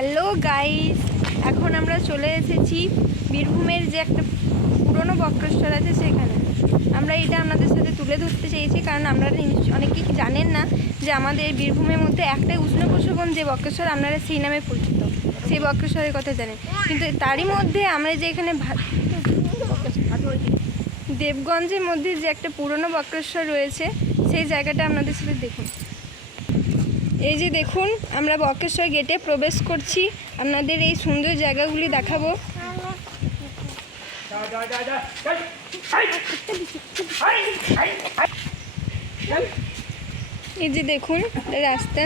Hello guys, এখন আমরা চলে এসেছি বীরভূমের যে একটা পুরনো বক্রেশ্বর আছে সেখানে। আমরা এটা আপনাদের সাথে তুলে ধরতে চেয়েছি, কারণ আপনারা অনেকেই জানেন না যে আমাদের বীরভূমের মধ্যে একটাই উষ্ণপ্রসবন যে বক্রেশ্বর আপনারা সেই নামে পরিচিত, সেই বক্রেশ্বরের কথা জানেন। কিন্তু তারই মধ্যে আমরা যে এখানে দেবগঞ্জের মধ্যে যে একটা পুরনো বক্রেশ্বর রয়েছে, সেই জায়গাটা আপনাদের সাথে দেখুন। এই যে দেখুন, আমরা বক্রেশ্বর গেটে প্রবেশ করছি। আপনাদের এই সুন্দর জায়গাগুলি দেখাবো। এই যে দেখুন, রাস্তা।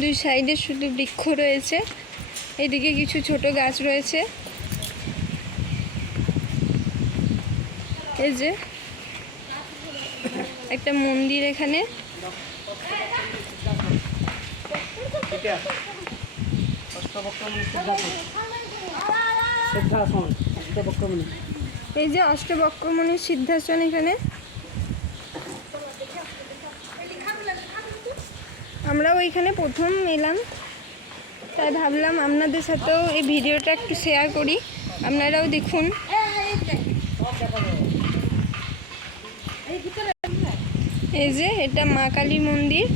দুই সাইডে শুধু বৃক্ষ রয়েছে। এদিকে কিছু ছোট গাছ রয়েছে। এই যে একটা মন্দির এখানে। অষ্টবক্রমণি। এই যে অষ্টবক্রমণের সিদ্ধাসন এখানে। আমরাও এখানে প্রথম এলাম। তাই ভাবলাম আপনাদের সাথেও এই ভিডিওটা একটু শেয়ার করি। আপনারাও দেখুন। এই যে এটা মা কালী মন্দির।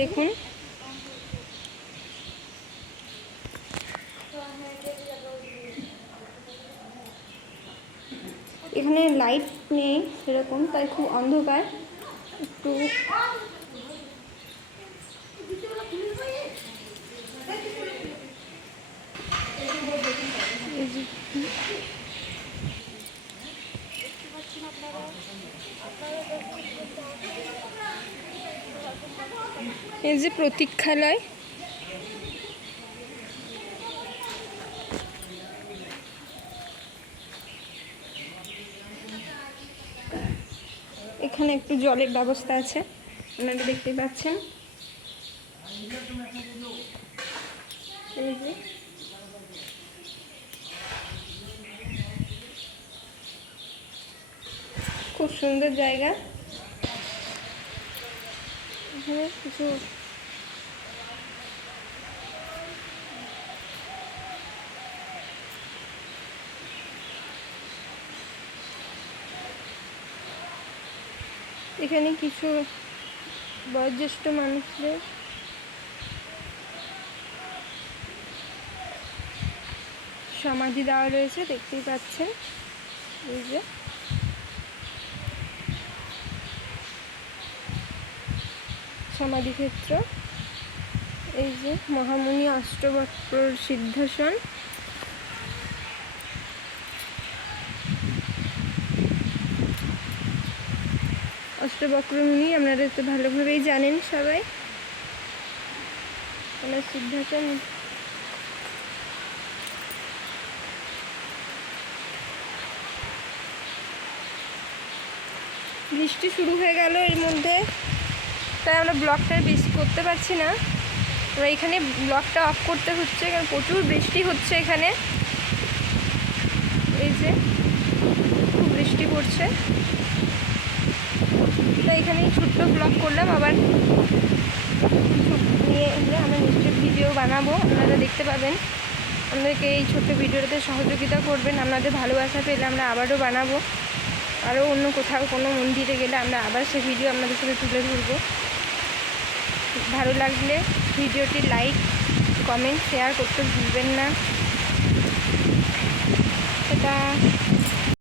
দেখুন। এখানে লাইট নেই সেরকম তাই খুব অন্ধকার। একটু এই যে- প্রতীক্ষালয় এখানে একটু জলের ব্যবস্থা আছে। আপনারা দেখতে পাচ্ছেন। খুব সুন্দর জায়গা। এখানে কিছু এখানে কিছু বয়োজ্যেষ্ঠ মানুষদের সমাধি দেওয়া রয়েছে, দেখতেই পাচ্ছেন। এই যে। সমাধি ক্ষেত্র এই যে মহামুনি অষ্টবক্র সিদ্ধাসন অষ্টবক্রমুনি আপনারা তো ভালোভাবেই জানেন সবাই। ওনার সিদ্ধাসন বৃষ্টি শুরু হয়ে গেল এর মধ্যে, তাই আমরা ব্লগটা বেশি করতে পারছি না। আমরা এখানে ব্লকটা অফ করতে হচ্ছে, কারণ প্রচুর বৃষ্টি হচ্ছে এখানে। এই যে, খুব বৃষ্টি পড়ছে। তাই এখানেই ছোট্ট ব্লগ করলাম। আবার নিয়ে এলে আমরা নিশ্চয়ই ভিডিও বানাবো। আপনারা দেখতে পাবেন। আমাদেরকে এই ছোট্ট ভিডিওটাতে সহযোগিতা করবেন। আপনাদের ভালোবাসা পেলে আমরা আবারও বানাবো। আরও অন্য কোথাও কোনো মন্দিরে গেলে আমরা আবার সেই ভিডিও আপনাদের সাথে তুলে ধরবো। ভালো লাগলে ভিডিওটি লাইক কমেন্ট শেয়ার করতে ভুলবেন না। এটা